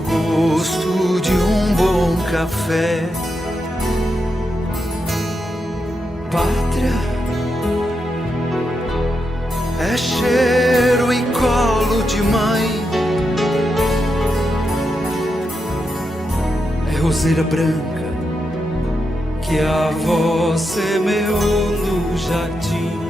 o gosto de um bom café. Pátria é cheiro e colo de mãe, é roseira branca que a avó semeou no jardim.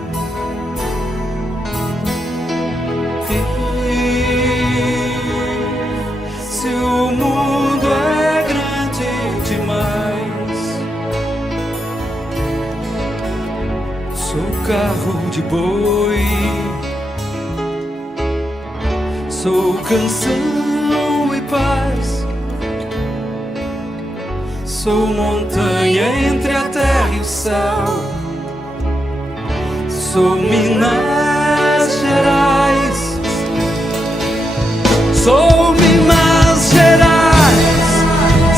Se o mundo é grande demais, sou carro de boi, sou canção e paz, sou montanha entre a terra e o céu, sou Minas Gerais, sou Minas Gerais,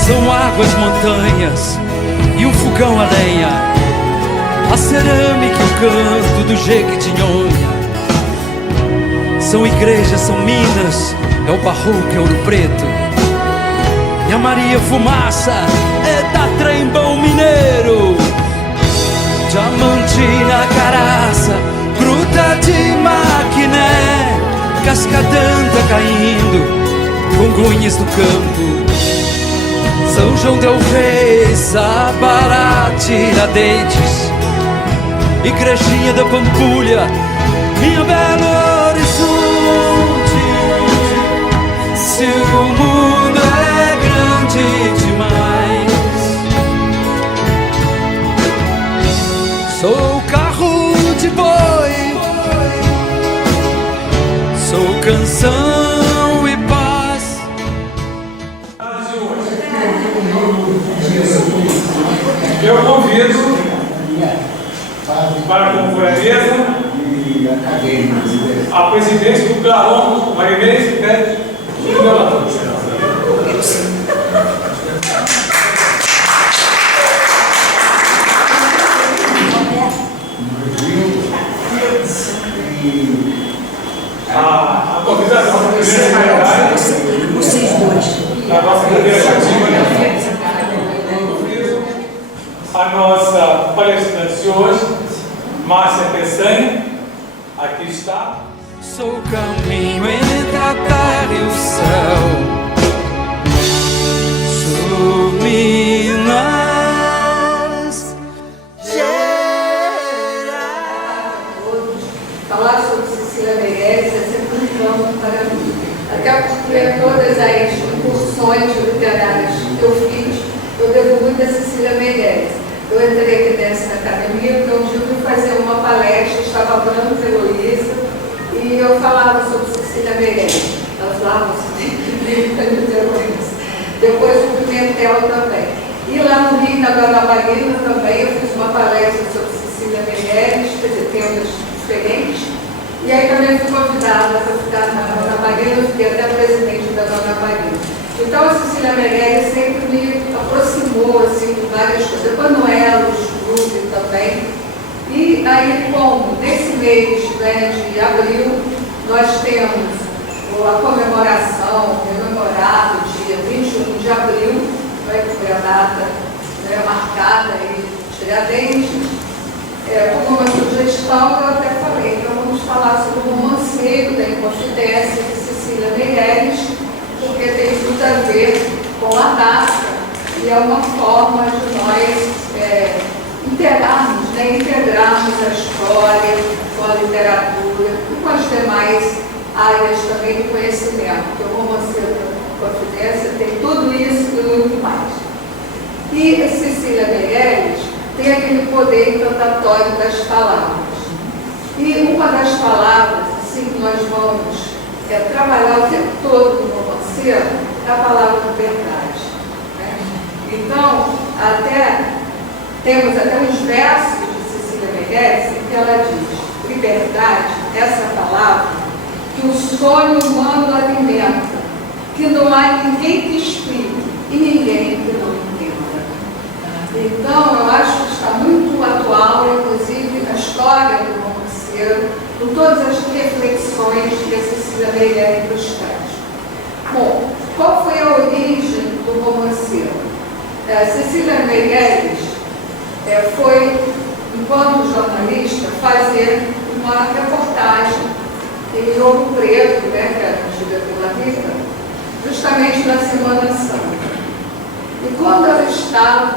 são águas, montanhas e um fogão a lenha, a cerâmica e o canto do Jequitinhonha. São igrejas, são minas, é o barroco, é Ouro Preto, e a Maria Fumaça é da Trembão Mineiro. Diamantina, Caraça, Gruta de Maquiné, Cascadanta caindo, Congonhas do Campo, São João del Rei, Sabará, Tiradentes, Igrejinha da Pampulha, minha Belo Horizonte. Se o mundo é grande demais, sou carro de boi, sou canção e paz. Eu convido para compor a mesa a presidente do Clarão, Marinês, e o relator. A convidação da primeira secretária, vocês dois, da nossa cadeira cativa, a nossa palestrante de hoje, Márcia Peçanha, aqui está. Sou o caminho entre a terra e o céu, sou Minas Gerais. falar sobre Cecília Meirelles é sempre um campo para mim. Até porque todas as incursões literárias que eu fiz, eu devo muito a Cecília Meirelles. Eu entrei aqui nessa academia porque um dia eu fui fazer uma palestra, estava falando com a Heloísa, e eu falava sobre Cecília Meirelles. Ela falava, você tem que ler para me ter isso. Depois o Pimentel também. E lá no Rio, na Dona Marina também, eu fiz uma palestra sobre Cecília Meirelles, quer dizer, temas diferentes. E aí também fui convidada para ficar na Dona Marina, eu fiquei até presidente da Dona Marina. Então a Cecília Meirelles sempre me aproximou assim, de várias coisas. Depois Noela, o clube também. E aí, como nesse mês, né, de abril, nós temos a comemoração, rememorado, dia 21 de abril, né, que foi a data, né, marcada aí, Tiradentes. Como uma sugestão, eu até falei, então vamos falar sobre o romanceiro da Inconfidência de Cecília Meirelles, porque tem tudo a ver com a data e é uma forma de nós integrarmos a história com a literatura e com as demais áreas também do conhecimento, porque o romanceiro da Inconfidência tem tudo isso e muito mais. E a Cecília Meirelles tem aquele poder encantatório das palavras. E uma das palavras, assim, que nós vamos trabalhar o tempo todo no romanceiro, é a palavra liberdade. Né? Então, temos até uns versos de Cecília Meirelles em que ela diz: liberdade, essa palavra, que o sonho humano alimenta, que não há ninguém que explique e ninguém que não entenda. Então, eu acho que está muito atual, inclusive, a história do romanceiro, com todas as reflexões que a Cecília Meirelles nos traz. Bom, qual foi a aconteceu. Cecília Meirelles foi, enquanto jornalista, fazer uma reportagem em Ouro Preto, que era dirigida pela Rita, justamente na Semana Santa. E quando ela estava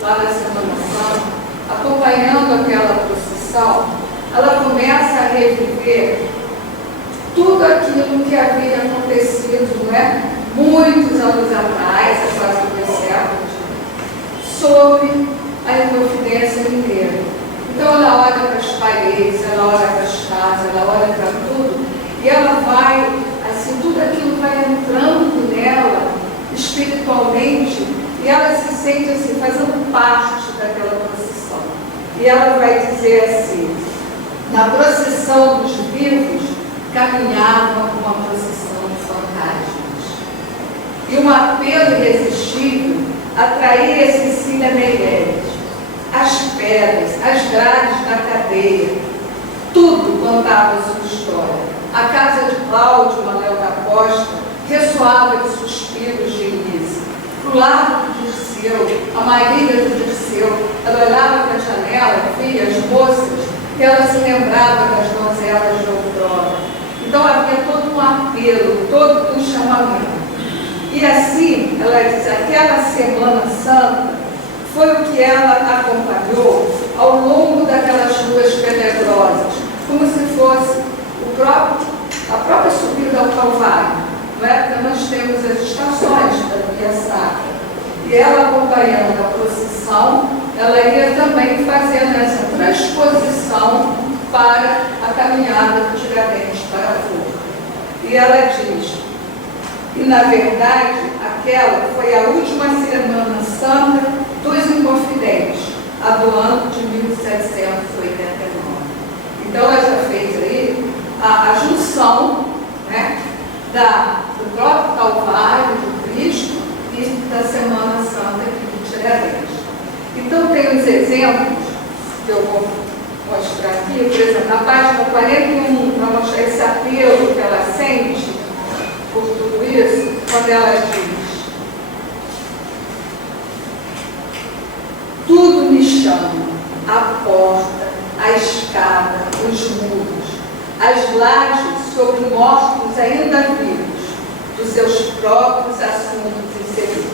lá na Semana Santa, acompanhando aquela procissão, ela começa a reviver tudo aquilo que havia acontecido, muitos anos atrás, há quase 2 séculos, sobre a Inconfidência Mineira. Então ela olha para as paredes, ela olha para as casas, ela olha para tudo, e ela vai, assim, tudo aquilo vai entrando nela espiritualmente, e ela se sente assim, fazendo parte daquela procissão. E ela vai dizer assim: na procissão dos vivos caminhava uma procissão de fantasmas. E um apelo irresistível atraía Cecília Meirelles. As pedras, as grades da cadeia, tudo contava sua história. A casa de Cláudio Manuel da Costa ressoava de suspiros de Elisa. Pro lado do Dirceu, a Marília do Dirceu, ela olhava para a janela, via as moças, e ela se lembrava das donzelas de outrora. Então havia todo um apelo, todo um chamamento. E assim, ela diz, aquela Semana Santa foi o que ela acompanhou ao longo daquelas ruas tenebrosas, como se fosse a própria subida ao Calvário, Porque nós temos as estações da Via Sacra. E ela, acompanhando a procissão, ela ia também fazendo essa transposição para a caminhada do Tiradentes para a Forca. E ela diz, e na verdade, aquela foi a última Semana Santa dos Inconfidentes, a do ano de 1789. Então, ela já fez aí a junção, do próprio Calvário, do Cristo, e da Semana Santa aqui do Tiradentes. Então, tem os exemplos que eu vou mostrar aqui, por exemplo, na página 41, para mostrar esse apelo que ela sente por tudo isso, quando ela diz: tudo me chama, a porta, a escada, os muros, as lajes sobre mortos ainda vivos, dos seus próprios assuntos inseridos.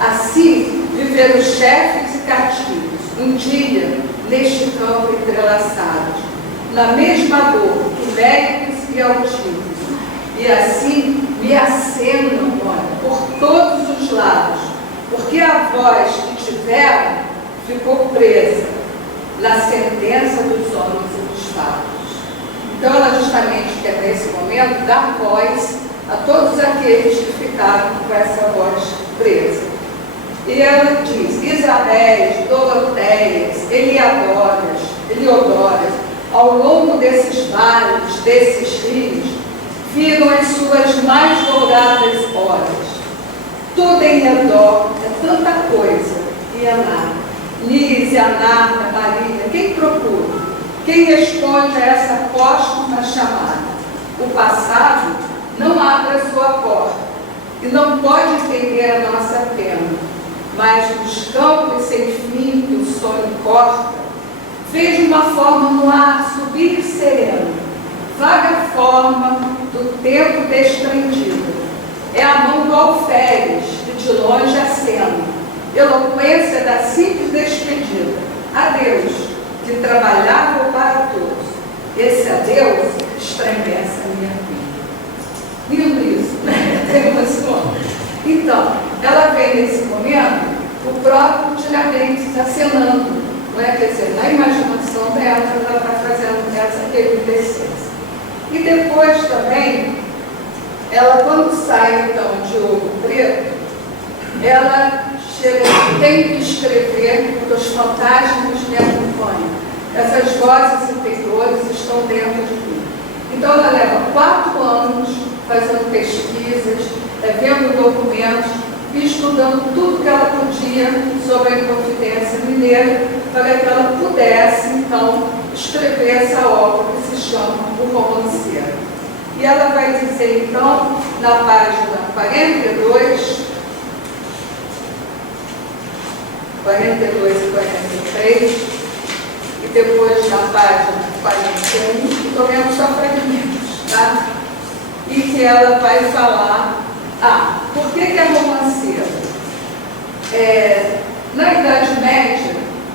Assim viveram os chefes e cativos, um dia, neste campo entrelaçados, na mesma dor que médicos e altivos. E assim me acenam, por todos os lados, porque a voz que tiveram ficou presa na sentença dos homens e dos fatos. Então, ela justamente quer, nesse momento, dar voz a todos aqueles que ficaram com essa voz presa. E ela diz: Isabéis, Doroteias, Eliodoras, ao longo desses vales, desses rios, viram as suas mais douradas horas. Tudo em redor é tanta coisa e é nada. Lise, Anarta, Maria, quem procura? Quem responde a essa póstuma chamada? O passado não abre a sua porta e não pode entender a nossa pena, mas nos campos sem fim que o sonho corta, vejo uma forma no ar subir sereno, vaga forma do tempo desprendido. É a mão do alferes que de longe acena, eloquência da simples despedida. Adeus, que trabalhava para todos. Esse adeus estremece a minha vida. Lindo isso, Tem emoção. Então, ela vê nesse momento o próprio Tiradentes acenando, Quer dizer, na imaginação dela, ela está fazendo essa reminiscência. E depois também, ela, quando sai então de Ouro Preto, ela chega, tem que escrever, porque os fantasmas me acompanham. Essas vozes interiores estão dentro de mim. Então, ela leva 4 anos fazendo pesquisas, vendo documentos e estudando tudo que ela podia sobre a Inconfidência Mineira, para que ela pudesse, então, escrever essa obra que se chama O Romanceiro. E ela vai dizer, então, na página 42, 42 e 43, e depois na página 41, estou vendo só fragmentos, tá? E que ela vai falar, por que é romanceiro? Na Idade Média,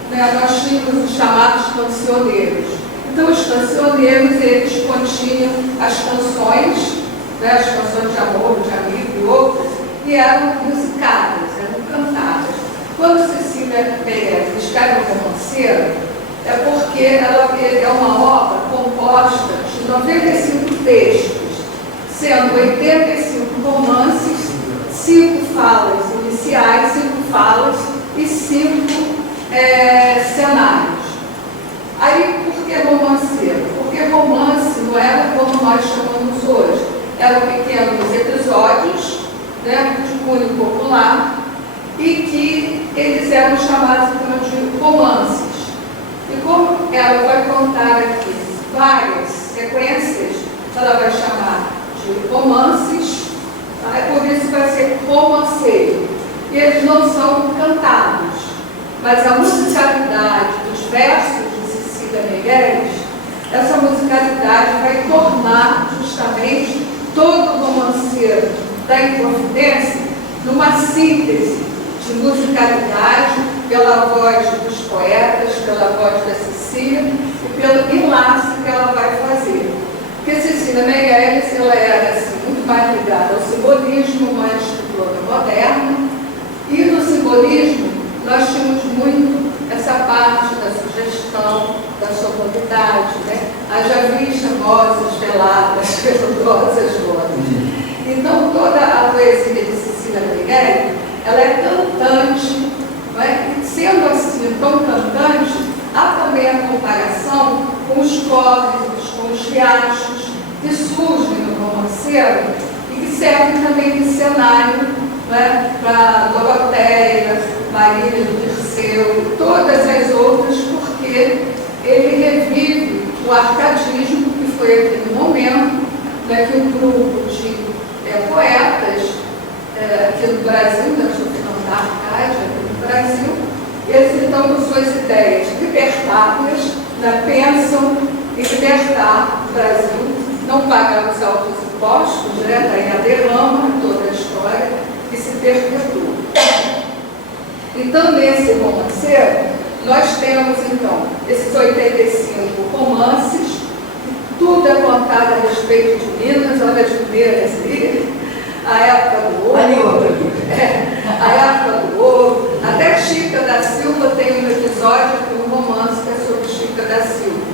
né, nós tínhamos os chamados cancioneiros. Então, os cancioneiros, eles continham as canções, né, as canções de amor, de amigo e outras, e eram musicadas, eram cantadas. Quando Cecília Meirelles escreve um romanceiro, é porque ela é uma obra composta de 95 textos, sendo 85 romances, 5 falas iniciais, 5 falas e 5 cenários. Aí, por que romanceiro? Porque romance não era como nós chamamos hoje. Eram pequenos episódios, né, de cunho popular, e que eles eram chamados então, de romances. E como ela vai contar aqui várias sequências, ela vai chamar de romances, tá? Por isso vai ser romanceiro. E eles não são cantados, mas a musicalidade dos versos de Cecília Meirelles, essa musicalidade vai tornar justamente todo o romanceiro da Inconfidência numa síntese de musicalidade pela voz dos poetas, pela voz da Cecília e pelo enlace que ela vai fazer. Porque Cecília Meirelles, ela era assim, muito mais ligada ao simbolismo, uma escritora moderna, e no simbolismo nós tínhamos muito essa parte da sugestão, da sonoridade, né? Haja vista vozes veladas, veludosas vozes. Então, toda a poesia de Cecília Meirelles, ela é cantante, não é? E sendo assim tão cantante, há também a comparação com os córregos, com os riachos que surgem no romanceiro e que servem também de cenário, né, para Doroteia, Marília do Dirceu e todas as outras, porque ele revive o arcadismo, que foi aquele momento, né, que um grupo de poetas aqui no Brasil, né, estou falando da Arcádia, aqui no Brasil, eles então com suas ideias libertárias, né, pensam em libertar o Brasil, não pagar os altos impostos, né, daí a derrama toda a história e se perpetua. Então, nesse romanceiro, nós temos então esses 85 romances, tudo é contado a respeito de Minas, olha as primeiras ali, a época do ouro, a época do ouro, até Chica da Silva tem um episódio de um romance que é sobre Chica da Silva.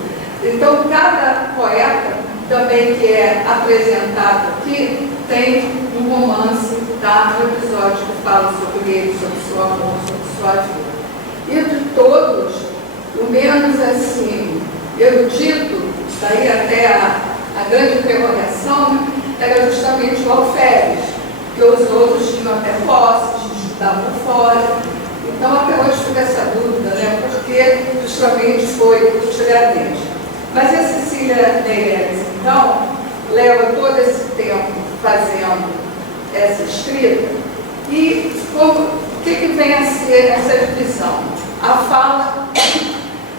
Então, cada poeta também que é apresentado aqui tem um romance, tá, no episódio que fala sobre ele, sobre seu amor, sobre sua vida. E de todos, o menos assim, erudito, daí até a grande interrogação, era justamente o Alferes, que os outros tinham até posses, estudavam fora. Então, até hoje fica essa dúvida, né? Porque justamente foi o Tiradentes. Mas a Cecília Meirelles, então, leva todo esse tempo fazendo essa escrita. E o que vem a ser essa divisão? A fala,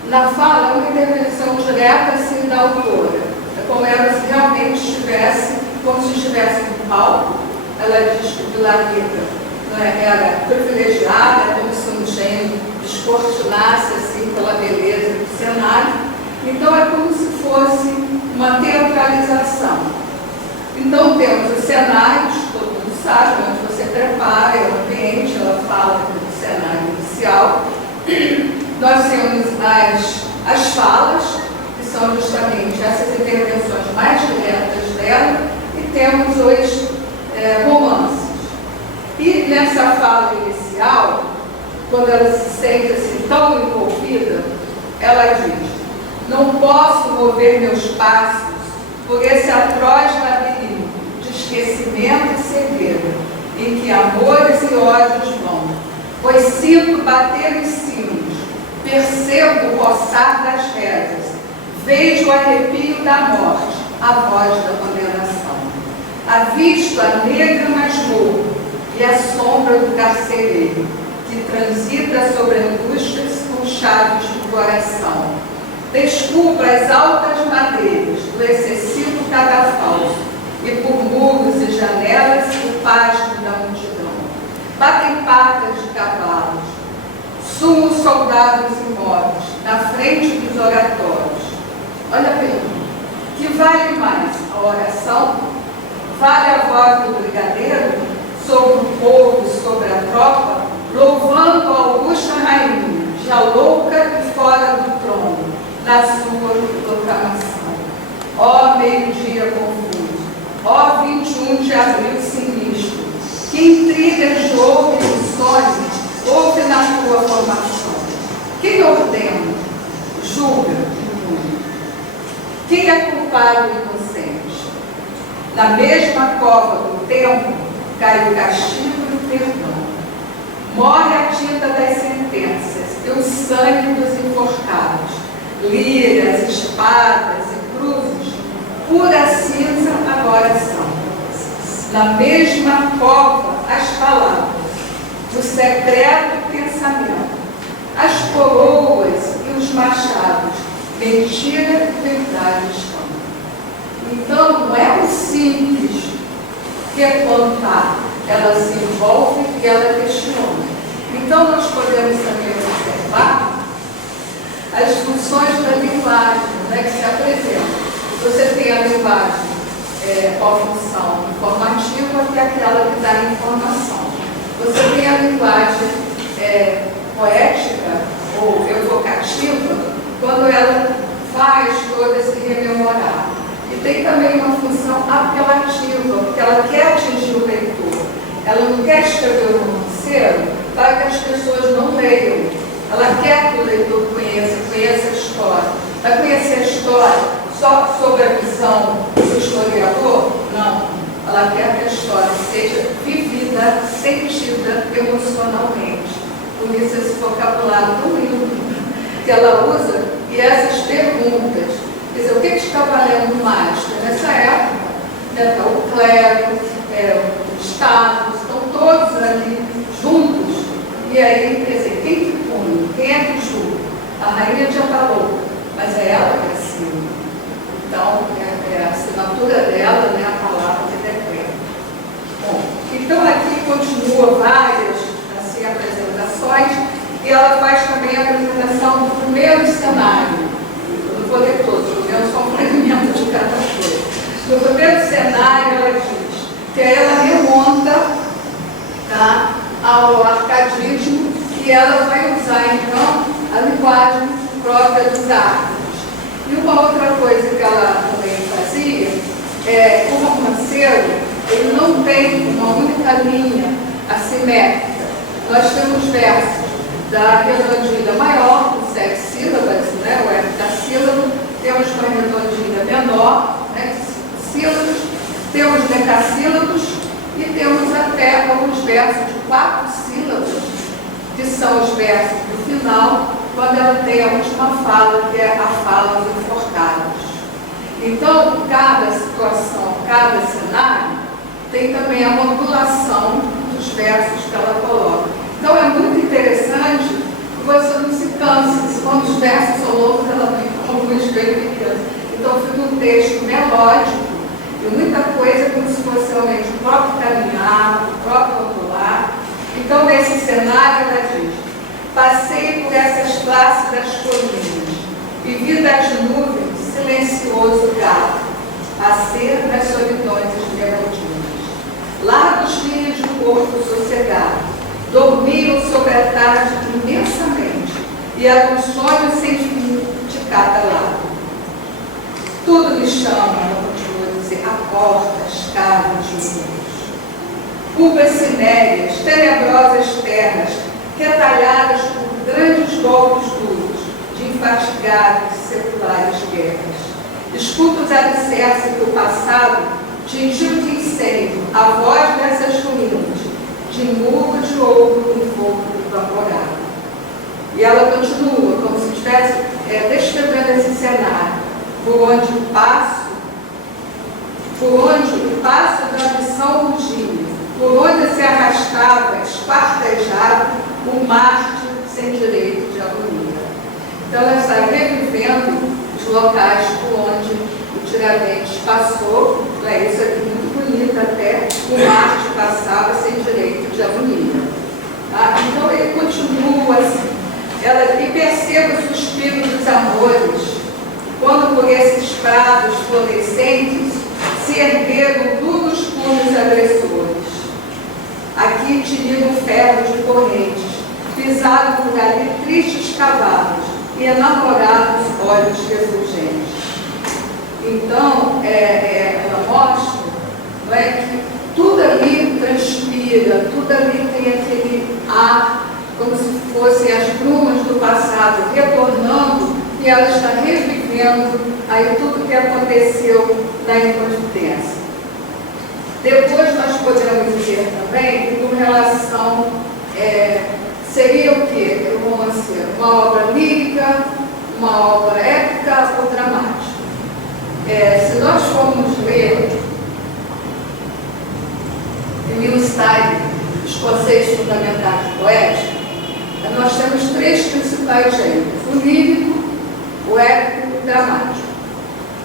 na fala, é uma intervenção direta assim, da autora. É como ela se realmente estivesse, como se estivesse no palco. Ela diz que Pilar Rita, né, era privilegiada, como se um gênio descortinasse assim, pela beleza do cenário. Então, é como se fosse uma teatralização. Então, temos os cenários, todo mundo sabe, onde você prepara o ambiente, ela fala do cenário inicial. Nós temos as falas, que são justamente essas intervenções mais diretas dela, e temos os romances. E nessa fala inicial, quando ela se sente assim, tão envolvida, ela diz: não posso mover meus passos por esse atroz labirinto de esquecimento e segredo, em que amores e ódios vão, pois sinto bater os sinos, percebo o roçar das rezas, vejo o arrepio da morte, a voz da condenação. Avisto a negra masmorra e a sombra do carcereiro, que transita sobre angústias com chaves do coração. Desculpa as altas madeiras do excessivo cadafalso e por muros e janelas o pasto da multidão. Batem patas de cavalos, sumam soldados imóveis na frente dos oratórios. Olha a pergunta: que vale mais, a oração? Vale a voz do brigadeiro sobre o povo e sobre a tropa, louvando a augusta rainha, já louca e fora do trono, na sua proclamação? Ó meio-dia confuso, ó 21 de abril sinistro, que intrigas de ouro e sonho houve na tua formação? Quem ordena, julga e pune? Quem é culpado e inocente? Na mesma cova do tempo cai o castigo e o perdão. Morre a tinta das sentenças e o sangue dos enforcados. Liras, espadas e cruzes, pura cinza agora são. Na mesma cova as palavras, o secreto pensamento, as coroas e os machados, mentira e verdade estão. Então não é o simples que é plantar, ela se envolve e ela questiona. Então nós podemos também observar as funções da linguagem, né, que se apresentam. Você tem a linguagem com a função informativa, que é aquela que dá informação. Você tem a linguagem poética ou evocativa, quando ela faz todo esse rememorar. E tem também uma função apelativa, porque ela quer atingir o leitor. Ela não quer escrever um romanceiro para que as pessoas não leiam. Ela quer que o leitor conheça a história. Vai conhecer a história só sobre a visão do historiador? Não. Ela quer que a história seja vivida, sentida emocionalmente. Por isso esse vocabulário tão lindo que ela usa e essas perguntas. Quer dizer, o que está valendo mais? Nessa época, o clero, o Estado, estão todos ali juntos. E aí, quer dizer, quem que pune? Quem é que julga? A rainha já está louca, mas é ela que assina. Então, é a assinatura dela, né, a palavra que decreta. Bom, então aqui continua várias assim, apresentações e ela faz também a apresentação do primeiro cenário. Eu não vou ler todos, eu vou só um fragmento de cada coisa. No primeiro cenário, ela diz que ela remonta, tá, ao arcadismo e ela vai usar, então, a linguagem própria dos árbitros. E uma outra coisa que ela também fazia é, o romanceiro, ele não tem uma única linha assimétrica. Nós temos versos da redondilha maior, com 7 sílabas, né, o heptassílabo, temos uma redondilha menor, né, sílabos, temos decassílabos e temos até alguns versos de 4 sílabas, que são os versos do final, quando ela tem a última fala, que é a fala dos enforcados. Então, cada situação, cada cenário, tem também a modulação dos versos que ela coloca. Então, é muito interessante que você não se canse. Quando os versos são longos, ela fica alguns bem pequenos. Então, fica um texto melódico e muita coisa como se fosse realmente o próprio caminhar, o próprio modular. Então, nesse cenário, ela diz: passei por essas plácidas colinas e vi das nuvens silencioso galo, passeio nas solidões esmeraldinas. Largos rios de corpo sossegado dormiam sobre a tarde imensamente e era um sonho sem fim de cada lado. Tudo me chama, ela continua a dizer, a portas, carros, muros. Curvas cinéreas, tenebrosas terras, retalhadas por grandes golpes duros de infatigáveis seculares guerras. Escuto os alicerces do passado, tingiu de incêndio a voz dessas ruínas, de murro de ouro envolto e evaporado. E ela continua, como se estivesse descrevendo esse cenário, por onde o passo da missão rugia, por onde se arrastava, espartejado, um Marte sem direito de agonia. Então, ela está revivendo os locais por onde o Tiradentes passou, né? Isso aqui muito bonito até, o Marte passava sem direito de agonia. Tá? Então, ele continua assim. E perceba o suspiro dos amores, quando por esses prados florescentes se ergueram duros punhos agressores. Aqui tiniram ferro de correntes, pisaram por ali tristes cavalos e enamorados olhos refulgentes. Então, ela mostra, não é, que tudo ali transpira, tudo ali tem aquele ar, como se fossem as brumas do passado retornando, e ela está revivendo aí tudo que aconteceu na Inconfidência. Depois nós podemos dizer também que com relação, seria o quê? O romanceiro? Uma obra lírica, uma obra épica ou dramática? Se nós formos ler Emil Stein, os conceitos fundamentais do poético, nós temos três principais gêneros: o lírico, o épico e o dramático.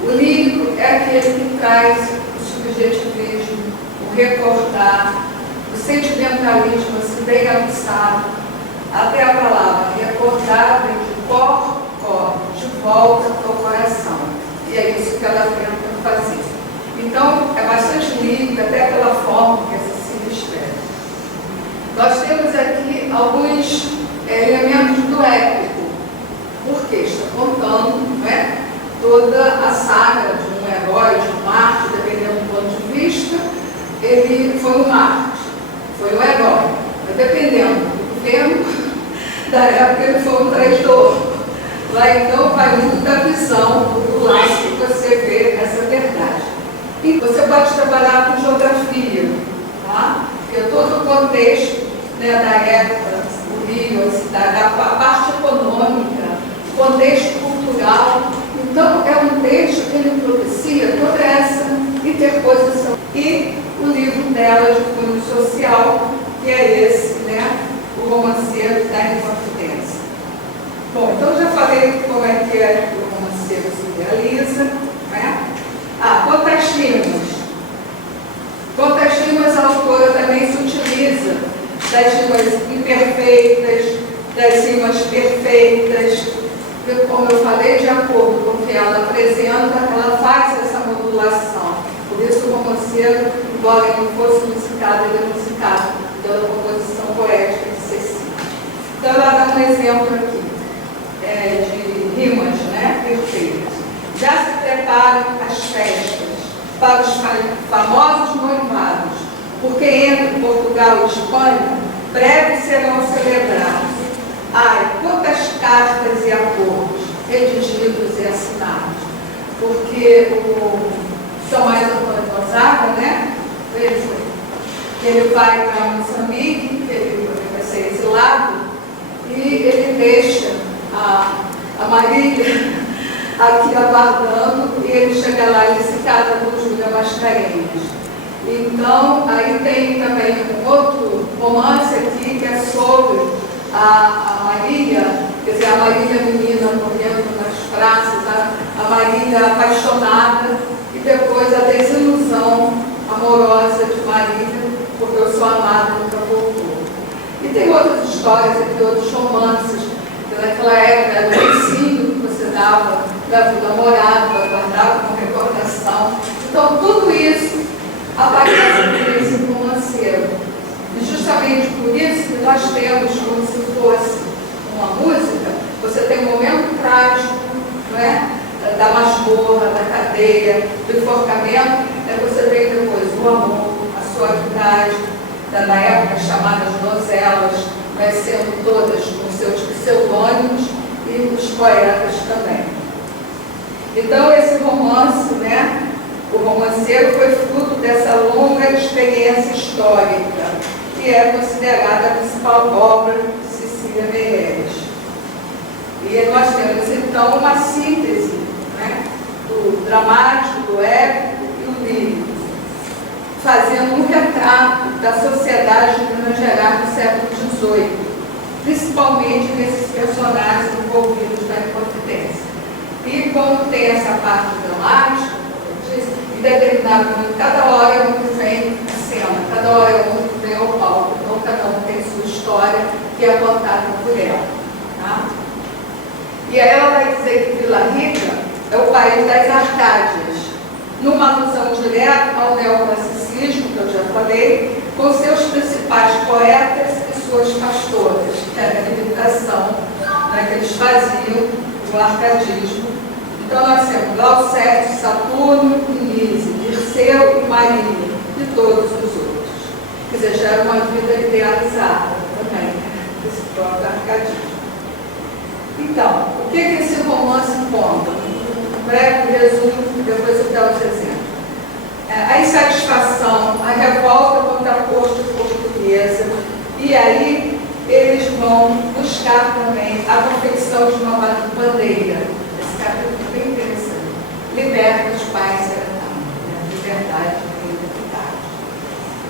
O lírico é aquele que traz o subjetivismo, o recordar, o sentimentalismo assim, bem aguçado, até a palavra recordar vem de cor, de volta ao coração. E é isso que ela tenta fazer. Então, é bastante lírico, até pela forma que essa se escreve. Nós temos aqui alguns elementos do épico, porque está contando, né, toda a saga de um herói, de um Marte, dependendo do ponto de vista. Ele foi um Marte, foi um herói, mas dependendo do governo da época, ele foi um traidor. Lá então vai muito da visão, do lado que você vê essa verdade. E você pode trabalhar com geografia, tá? Porque todo o contexto, né, da época, o Rio, a cidade, a parte econômica, o contexto cultural. Então, é um texto que ele propicia toda essa interposição. E o livro dela de cunho social, que é esse, né, o romanceiro da Inconfidência. Bom, então já falei como é que o romanceiro se realiza, né? Quanto às rimas. Quanto às rimas, a autora também se utiliza das rimas imperfeitas, das rimas perfeitas. Como eu falei, de acordo com o que ela apresenta, ela faz essa modulação. Por isso o romanceiro, embora ele não fosse musicado, ele é musicado pela composição poética de Cecília. Então ela dá um exemplo aqui de rimas, né, perfeitas. Já se preparam as festas para os famosos noivados, porque entre Portugal e Espanha breve serão celebrados. Ai, quantas cartas e acordos redigidos e assinados, porque o Tomás Antônio Gonzaga, né, ele vai para Moçambique, ele vai ser exilado, e ele deixa a Marília aqui aguardando, e ele chega lá e se casa com Júlia Mascarenhas. Então, aí tem também um outro romance aqui que é sobre a Marília, quer dizer, a Marília menina correndo nas praças, a Marília apaixonada, e depois a desilusão amorosa de Marília, porque o seu amado nunca voltou. E tem outras histórias aqui, outros romances, que naquela época era o ensino que você dava da vida namorada, guardava como recordação. Então, tudo isso aparece nesse romanceiro. E justamente por isso que nós temos, como se fosse uma música, você tem um momento trágico, não é? Da masmorra, da cadeia, do enforcamento, você tem depois o amor, a suavidade, na época chamadas donzelas, mas sendo todas com seus pseudônimos, e os poetas também. Então esse romance, né, o romanceiro foi fruto dessa longa experiência histórica, que é considerada a principal obra de Cecília Meirelles. E nós temos então uma síntese, né, do dramático, do épico e o lírico, fazendo um retrato da sociedade de Minas Gerais do século XVIII. principalmente nesses personagens envolvidos na Inconfidência. E quando tem essa parte dramática, como eu disse, em determinado momento, cada hora é um que vem a cena, cada hora é um que vem ao palco, então cada um tem sua história que é contada por ela. Tá? E aí ela vai dizer que Vila Rica é o país das Arcádias, numa alusão direta ao neoclassicismo, que eu já falei, com seus principais poetas e suas pastoras, que era a limitação, né, que eles faziam do arcadismo. Então nós temos Glaucete, Saturno, Nise, Dirceu e Maria, e todos os outros. Quer dizer, já era uma vida idealizada também, desse próprio arcadismo. Então, o que esse romance conta? Um breve resumo, depois eu dou os exemplos. A insatisfação, a revolta contra a corte portuguesa, e aí eles vão buscar também a confecção de uma bandeira. Esse capítulo é bem interessante. Liberta os pais herdados, né? Liberdade e identidade.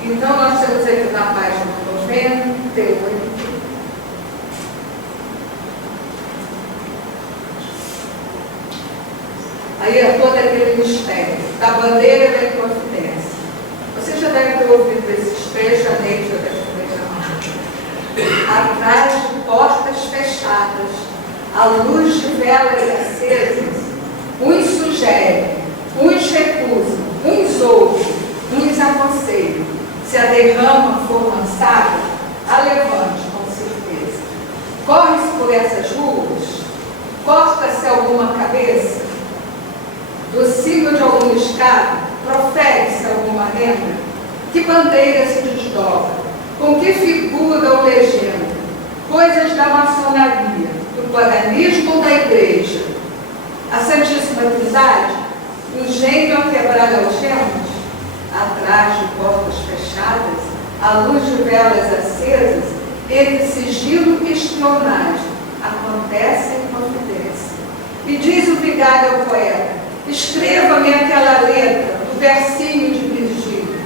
Então, nós temos aqui na página 98. Aí é todo aquele mistério da bandeira da Inconfidência. Você já deve ter ouvido esses trechos, a Neide já deve ter chamado. Atrás de portas fechadas, à luz de velas acesas, uns sugerem, uns recusam, uns ouvem, uns aconselham. Se a derrama for lançada, a levante com certeza. Corre-se por essas ruas, corta-se alguma cabeça, do cimo de alguma escada, profere-se alguma lenda, que bandeira se desdobra, com que figura ou legenda, coisas da maçonaria, do paganismo ou da igreja, a Santíssima Trindade, o gênio a quebrar algemas, atrás de portas fechadas, à luz de velas acesas, entre sigilo e espionagem, acontece em confidência. E diz o vigário ao poeta: escreva-me aquela letra, o versinho de Virgílio,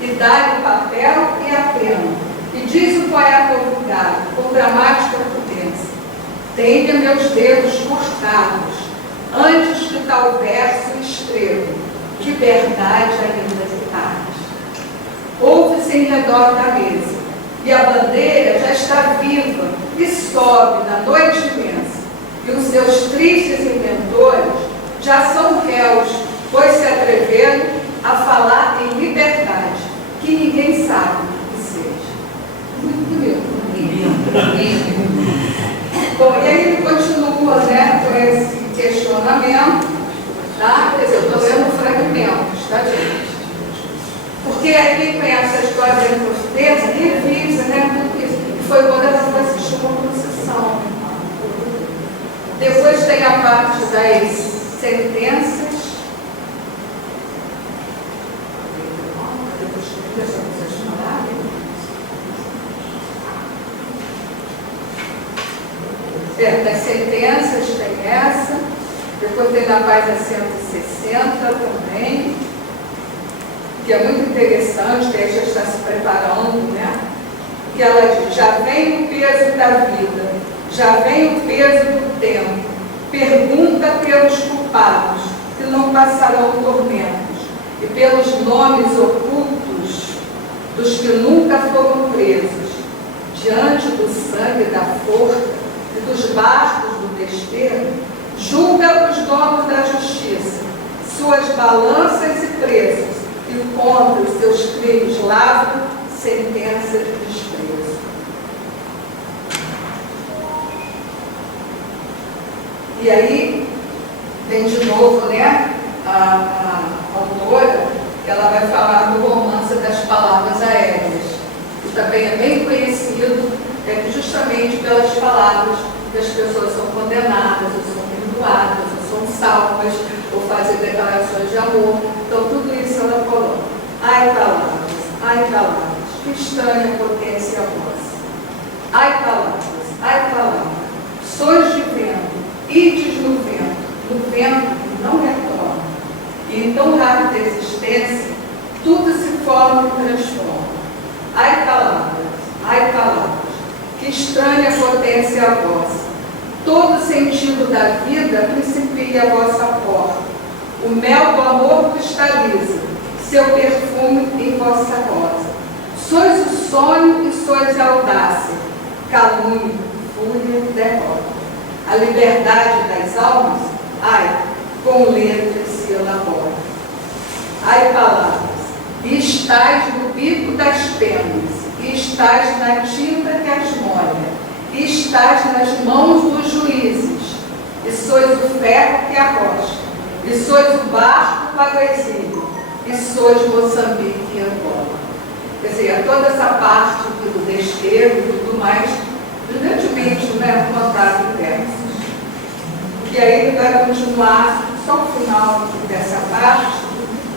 e dá-lhe o papel e a pena. E diz o poeta ao vigário, com dramática prudência: tenha meus dedos cortados, antes que tal verso escrevo, liberdade ainda de tarde. Ouve-se em redor da mesa, e a bandeira já está viva e sobe na noite imensa, e os seus tristes inventores já são réus, pois se atreveram a falar em liberdade, que ninguém sabe o que seja. Muito bonito. Bom, e aí ele continua, né, com esse questionamento, tá? Quer dizer, eu estou lendo fragmentos, tá, gente? Porque aí quem conhece a história da Inconfidência revisa, né, tudo isso. E foi quando ela foi assistir uma procissão. Depois tem a parte das sentenças. Das sentenças tem essa. Depois tem na página 160 também, que é muito interessante, que aí já está se preparando, né? Que ela diz: já vem o peso da vida, já vem o peso do tempo, pergunta pelos culpados, que não passarão tormentos, e pelos nomes ocultos dos que nunca foram presos, diante do sangue da forca e dos barcos do desespero, julga os donos da justiça, suas balanças e preços, e contra os seus crimes lavra sentença de desprezo. E aí, vem de novo, né, a autora, ela vai falar do romance das palavras aéreas, que também é bem conhecido, justamente pelas palavras que as pessoas são condenadas, ou são perdoadas, ou são salvas, ou fazem declarações de amor. Então, tudo isso ela coloca. Ai, palavras, que estranha potência vossa. Ai, palavras, sois de vento, ides no vento que não retorna. E em tão rápida existência, tudo se forma e transforma. Ai, palavras, que estranha potência a vossa. Todo sentido da vida principia a vossa porta. O mel do amor cristaliza, seu perfume em vossa rosa. Sois o sonho e sois a audácia, calúnia, fúria, derrota. A liberdade das almas, ai, com letras se elabora. Ai, palavras, e estais no bico das penas, e estais na tinta que as molha, e estais nas mãos dos juízes, e sois o ferro que arrocha, e sois o barco para o exílio, e sois Moçambique e Angola. Quer dizer, toda essa parte do desterro e tudo mais, brilhantemente, né, montado em versos. E aí ele vai continuar, só o final dessa parte,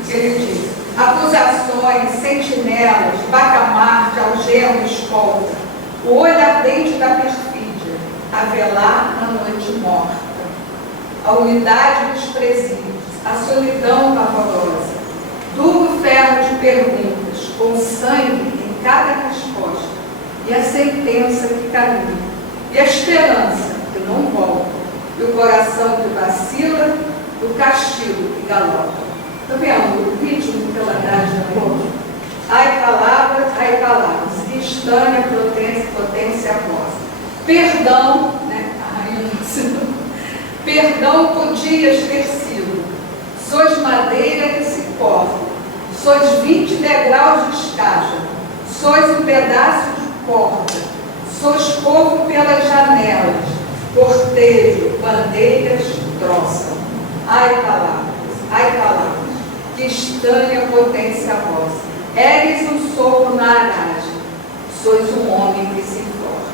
que ele diz: acusações, sentinelas, bacamarte, algema, escolta, o olho ardente da perfídia, a velar na noite morta, a umidade dos presídios, a solidão pavorosa, duro ferro de perguntas, com sangue em cada resposta, e a sentença que caminha, e a esperança que não volta, e o coração que vacila, o castigo que galopa. Está vendo o ritmo pela idade da amor? Ai palavras, que estranha potência vossa. Perdão, né? Perdão podias ter sido. Sois madeira que se corta, sois 20 degraus de escada, sois um pedaço de porta, sois povo pelas janelas, cortejo, bandeiras, troça. Ai palavras, que estranha potência vossa. Eres um sopro na aragem, sois um homem que se importa.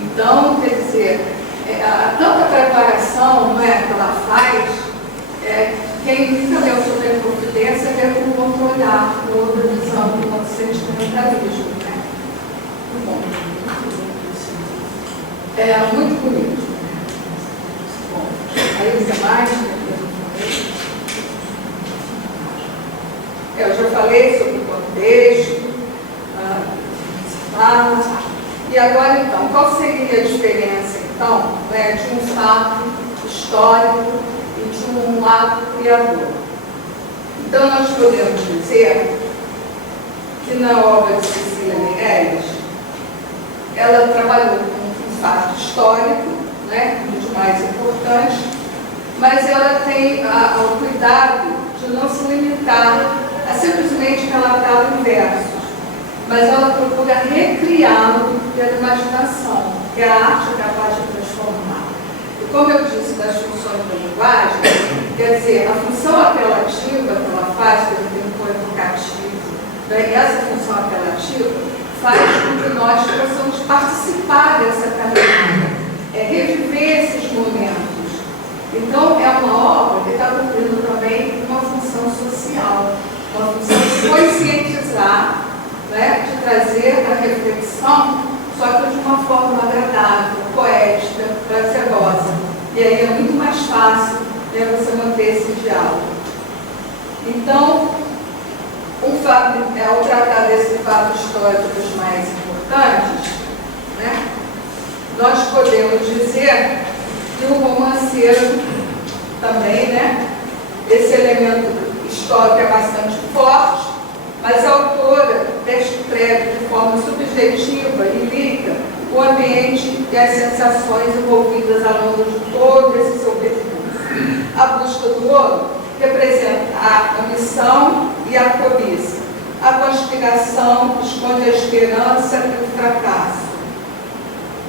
Então, quer dizer, tanta preparação, não é, que ela faz, quem nunca leu sobre a Providência vê com outro olhar, com outra visão do nosso sentimentalismo, né? Muito bom. É muito bonito. Bom, aí usa mais, eu já falei sobre o contexto, e agora então, qual seria a diferença então, né, de um fato histórico e de um ato criador? Então nós podemos dizer que na obra de Cecília Meirelles, ela trabalhou com um fato histórico, né, um dos mais importantes, mas ela tem o cuidado de não se limitar a simplesmente relatar em versos, mas ela procura recriá-lo pela imaginação, que a arte é capaz de transformar. E como eu disse das funções da linguagem, quer dizer, a função apelativa que ela faz, pelo tempo evocativo, e essa função apelativa faz com que nós possamos participar dessa caminhada, reviver esses momentos. Então, é uma obra que está cumprindo também uma função social, uma função de conscientizar, né, de trazer a reflexão, só que de uma forma agradável, poética, prazerosa. E aí é muito mais fácil, né, você manter esse diálogo. Então, ao tratar desse fato histórico dos mais importantes, né, nós podemos dizer que o romanceiro também, né, esse elemento histórico é bastante forte, mas a autora descreve de forma subjetiva e lírica o ambiente e as sensações envolvidas ao longo de todo esse seu percurso. A busca do ouro representa a ambição e a cobiça. A conspiração esconde a esperança e o fracasso.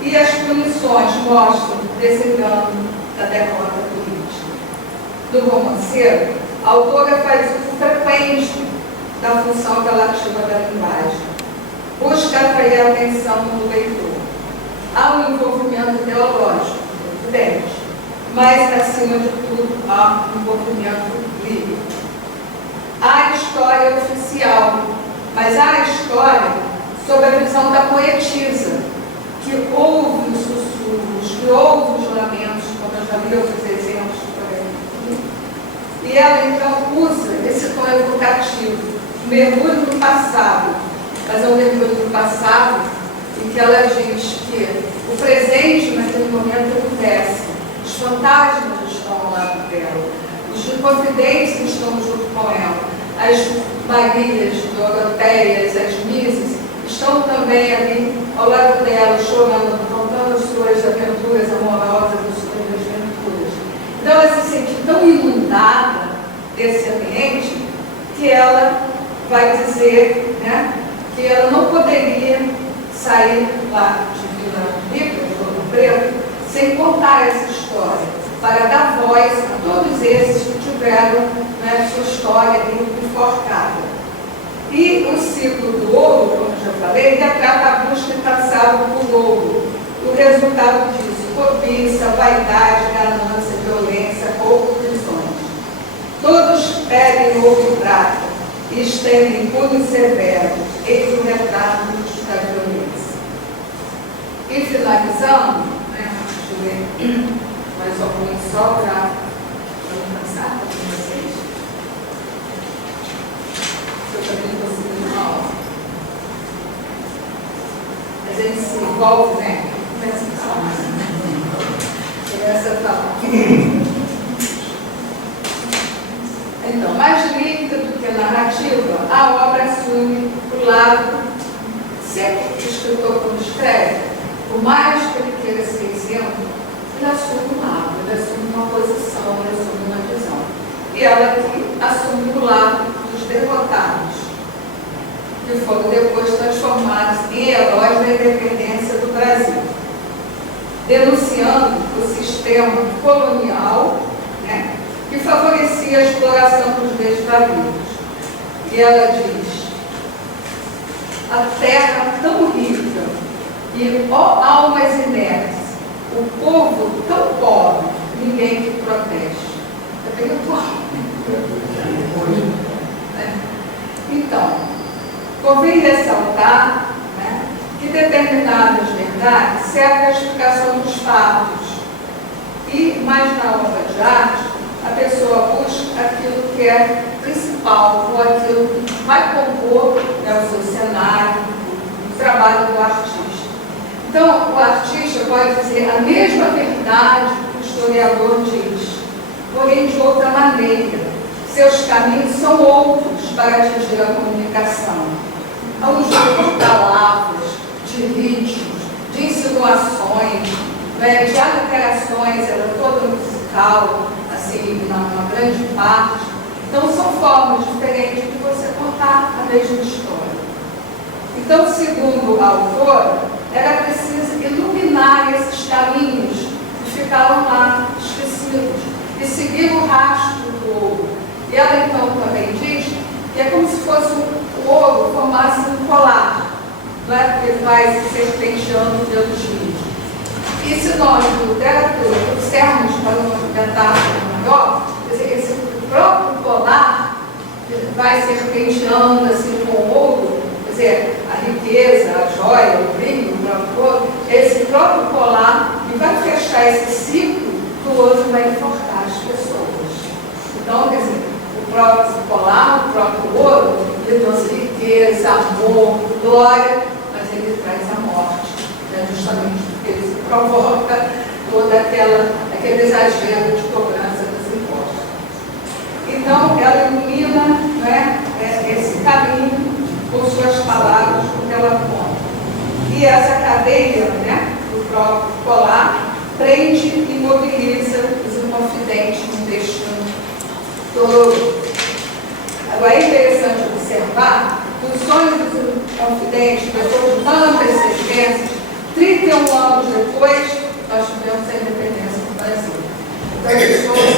E as punições mostram o desengano da derrota política. Do romanceiro, a autora faz uso frequente da função apelativa da linguagem. Busca atrair a atenção do leitor. Há um envolvimento ideológico, evidente, mas, acima de tudo, há um envolvimento lírico. Há a história oficial, mas há a história sob a visão da poetisa, que ouve os sussurros, que ouve os lamentos, como eu já li outros exemplos por aí. E ela, então, usa esse tom evocativo, mergulho no passado, mas é um mergulho no passado em que ela diz que o presente naquele momento acontece, os fantasmas estão ao lado dela, os confidentes estão junto com ela, as Marias, Doroteias, as Mises estão também ali ao lado dela, chorando, contando as suas aventuras amorosas, as suas desventuras. Então ela se sente tão inundada desse ambiente que ela vai dizer, né, que ela não poderia sair lá de Vila Rica, de Ouro Preto, sem contar essa história, para dar voz a todos esses que tiveram, né, sua história enforcada. E o ciclo do ouro, como eu já falei, retrata a busca incansável por ouro. O resultado disso, cobiça, vaidade, ganância, violência, roubo, prisões. Todos pedem ouro e prata e estendem punhos severos, eis o retrato da violência. E finalizando, né, deixa eu ver mais alguns só para não cansar com vocês. Eu também consegui uma aula. A gente se envolve, né? Começa a falar. Começa a falar. Então, mais líquida do que narrativa, a obra assume o lado, sempre que o escritor, quando escreve, por mais que ele queira ser isento, ele assume um lado, ele assume uma posição, ele assume uma visão. E ela aqui assume o lado dos derrotados, que foram depois transformados em heróis da independência do Brasil, denunciando o sistema colonial, né, que favorecia a exploração dos desvazios. E ela diz: a terra tão rica e, ó almas inertes, o povo tão pobre, ninguém que protege. É bem atual. Então, convém ressaltar, né, que determinadas verdades servem à explicação dos fatos. E, mais na obra de arte, a pessoa busca aquilo que é principal, ou aquilo que vai compor, né, o seu cenário, o trabalho do artista. Então, o artista pode dizer a mesma verdade que o historiador diz, porém de outra maneira. Seus caminhos são outros para atingir a comunicação. Há um jogo de palavras, de ritmos, de insinuações, né, de alterações, ela é toda musical, assim, na grande parte. Então, são formas diferentes de você contar a mesma história. Então, segundo a autora, era preciso iluminar esses caminhos que ficaram lá esquecidos e seguir o rastro do ouro. E ela então também diz que é como se fosse o ouro formasse um colar, não é? Porque ele vai se serpenteando pelos rios. E se nós, do literatura, trouxermos para uma metáfora maior, quer dizer, esse próprio colar vai serpenteando assim com o ouro, quer dizer, a riqueza, a joia, o brilho, o próprio ouro, esse próprio colar, e vai fechar esse ciclo que o ouro vai enforcar as pessoas. Então, quer dizer, o próprio colar, o próprio ouro, ele trouxe riqueza, amor, glória, mas ele traz a morte, né, justamente porque ele provoca todo aquele exagero de cobrança dos impostos. Então, ela ilumina, né, esse caminho com suas palavras, com que ela conta. E essa cadeia, né, do próprio colar prende e mobiliza os inconfidentes no destino todo. Agora, é interessante observar que os sonhos dos inconfidentes, depois de tantas existências, 31 anos depois, nós tivemos a independência do Brasil. Então, eles foram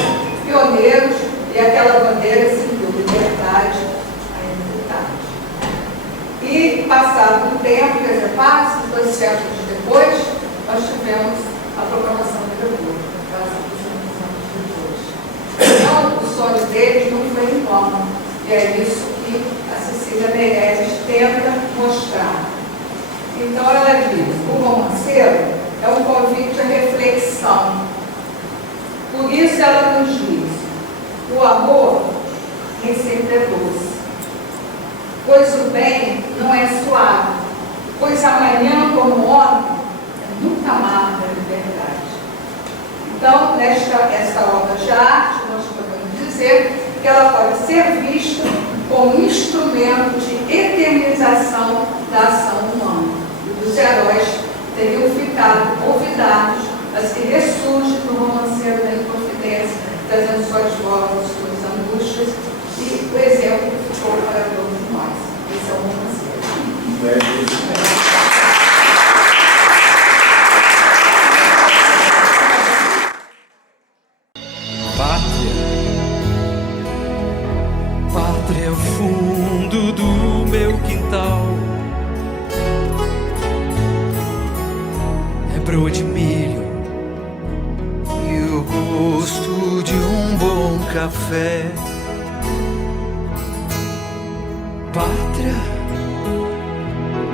pioneiros e aquela bandeira seguiu liberdade a liberdade. E, passado um tempo, quer dizer, quase 2 séculos depois, nós tivemos a proclamação da República, quase 200 anos depois. Então, o sonho deles não foi em vão. E é isso que a Cecília Meirelles tenta mostrar. Então, ela diz: o romanceiro é um convite à reflexão. Por isso, ela nos diz: o amor nem sempre é doce, pois o bem não é suave, pois amanhã, como ontem, nunca mais a liberdade. Então, esta obra de arte, nós podemos dizer que ela pode ser vista como instrumento de eternização da ação humana. E os heróis teriam ficado olvidados, mas que ressurge no romanceiro da Inconfidência, trazendo suas vozes, suas angústias, e o exemplo ficou para todos nós. Esse é o romanceiro. Pátria é o fundo do meu quintal, é broa de milho e o gosto de um bom café. Pátria.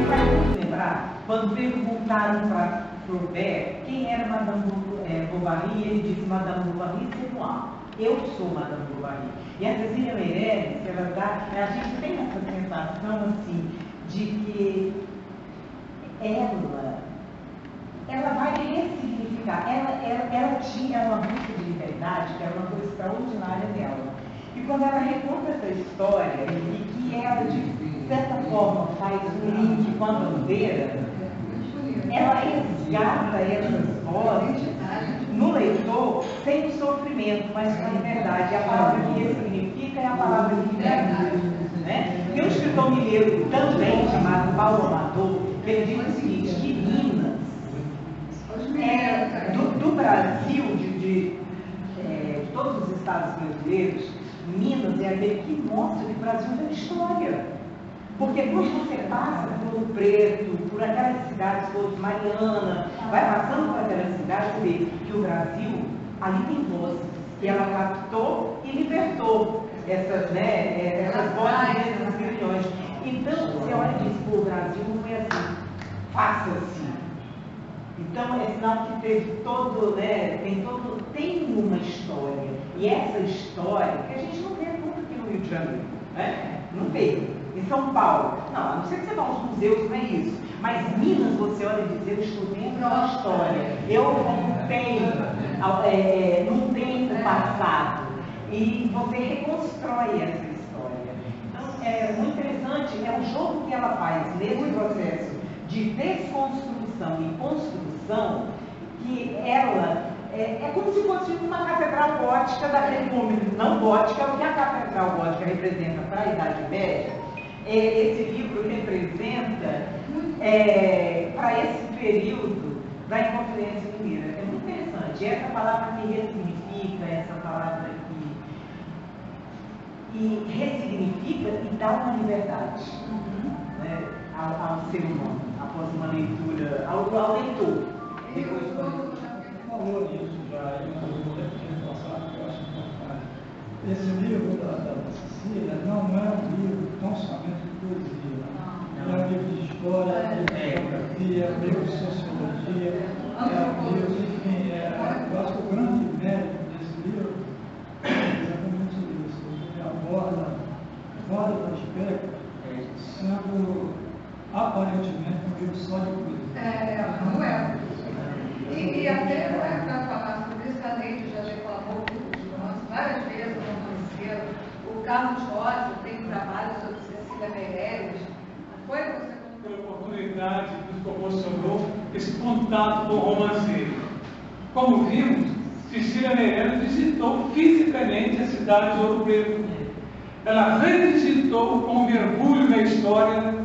Vai lembrar, quando perguntaram para Flaubert quem era Madame Bovary, ele disse: Madame Bovary, c'est moi. Eu sou Madame Bovary. E a Cecília Meirelles, a gente tem essa sensação assim, de que ela vai ressignificar. Ela tinha uma busca de liberdade, que era uma coisa extraordinária dela. E quando ela reconta essa história, e que ela, de certa forma, faz um link com a bandeira, ela resgata essas vozes no leitor sem o sofrimento, mas com a liberdade. A palavra que ressignifica é a palavra liberdade. Né? Tem um escritor mineiro também, chamado Paulo Amador, que ele diz o seguinte, que Minas do Brasil, de todos os estados brasileiros, Minas é aquele que mostra que o Brasil tem história. Porque quando você passa por Ouro Preto, por aquelas cidades todas, Mariana, vai passando por aquelas cidades, você vê que o Brasil, ali tem vozes, que ela captou e libertou essas vozes, essas opiniões. Então, você olha e diz, pô, o Brasil não foi assim, faça-se. Então, é sinal que teve tem uma história. E essa história, que a gente não vê muito aqui no Rio de Janeiro, né? Não vê. Em São Paulo, não, a não ser que você vá aos museus, não é isso. Mas Minas, você olha e diz, eu estou dentro da história. Eu voltei num tempo passado. E você reconstrói essa história. Então, é muito interessante, é um jogo que ela faz nesse processo de desconstrução e construção, que ela é como se fosse uma catedral gótica daquele momento. Não gótica, o que a catedral gótica representa para a Idade Média. Esse livro representa para esse período da Inconfidência Mineira. É muito interessante. Essa palavra que ressignifica, essa palavra que ressignifica e dá uma liberdade né, ao ser humano, após uma leitura, ao leitor. Falou nisso já, e eu vou reforçar, que eu acho importante. Esse livro da Cecília não é um livro tão somente de poesia. É um livro de história, é um livro de geografia, é um livro de sociologia, é um livro, enfim, eu acho que o grande mérito desse livro é exatamente isso. Ele aborda vários aspectos, sendo aparentemente um livro só de poesia. Não é. E até não é para falar sobre isso, a Neide já reclamou de nós várias vezes no romanceiro. O Carlos Rosa tem um trabalho sobre Cecília Meirelles. Não foi você? Pela oportunidade que nos proporcionou esse contato com o romanceiro. Como vimos, Cecília Meirelles visitou fisicamente a cidade de Ouro Preto. Ela revisitou com mergulho na história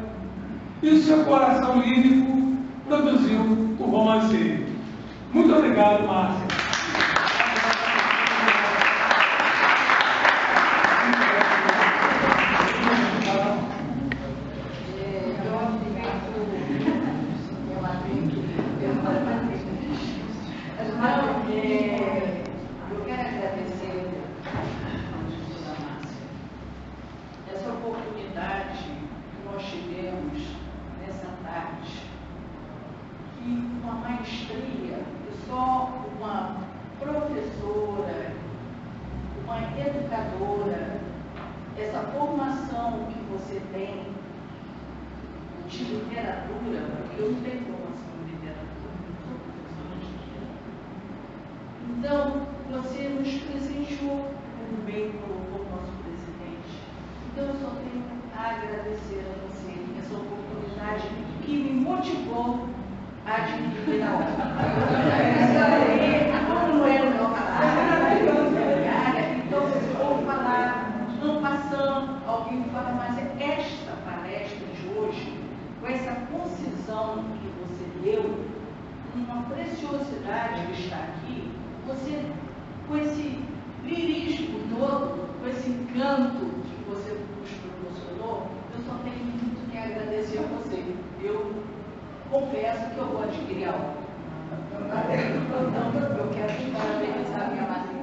e o seu coração lírico produziu o romanceiro. Muito obrigado, Márcia. Eu quero agradecer a Márcia essa oportunidade que nós tivemos nessa tarde, que uma maestria que só uma professora, uma educadora, essa formação que você tem de literatura, porque eu não tenho formação em literatura, não sou professora de literatura. Então, você nos presenteou, como bem colocou o nosso presidente. Então, eu só tenho a agradecer a você essa oportunidade que me motivou a adquirir a obra. Como não é o meu área, então eu vou falar, não passando, alguém fala, mas esta palestra de hoje, com essa concisão que você deu, uma preciosidade que está aqui, você, com esse lirismo todo, com esse encanto que você nos proporcionou, eu só tenho muito que agradecer a você. Eu confesso que eu vou adquirir a obra. Então, eu quero te parabenizar, minha madrinha.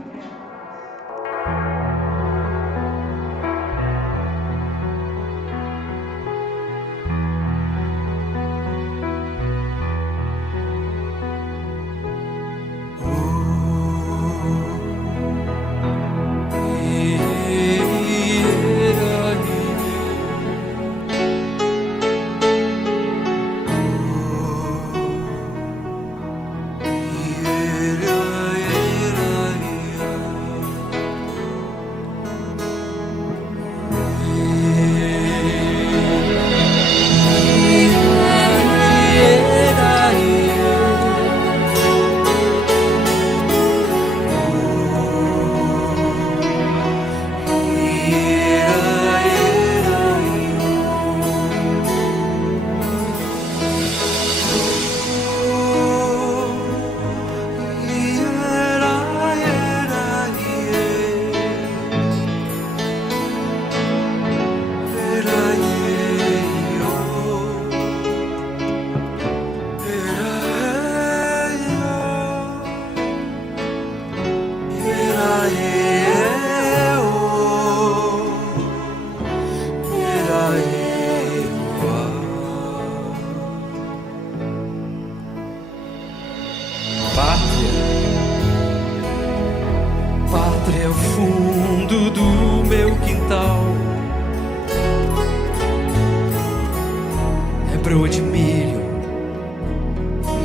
Pátria é o fundo do meu quintal, é broa de milho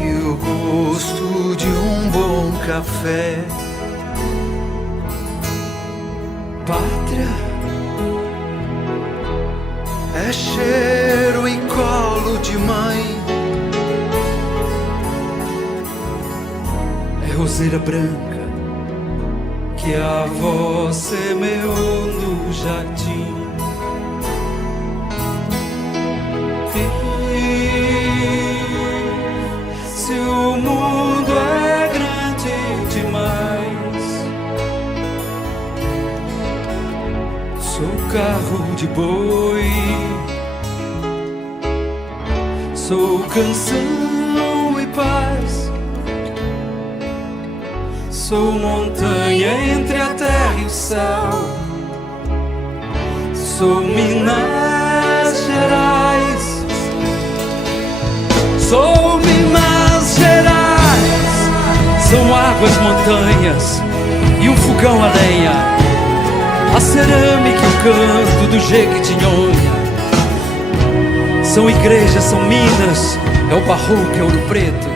e o gosto de um bom café. Pátria é cheiro e colo de mãe, é roseira branca que a avó semeou no jardim. E se o mundo é grande demais, sou carro de boi, sou canção e paz. Sou montanha entre a terra e o céu, sou Minas Gerais, sou Minas Gerais. São águas, montanhas e um fogão a lenha, a cerâmica e o canto do Jequitinhonha. São igrejas, são minas, é o barroco, é Ouro Preto.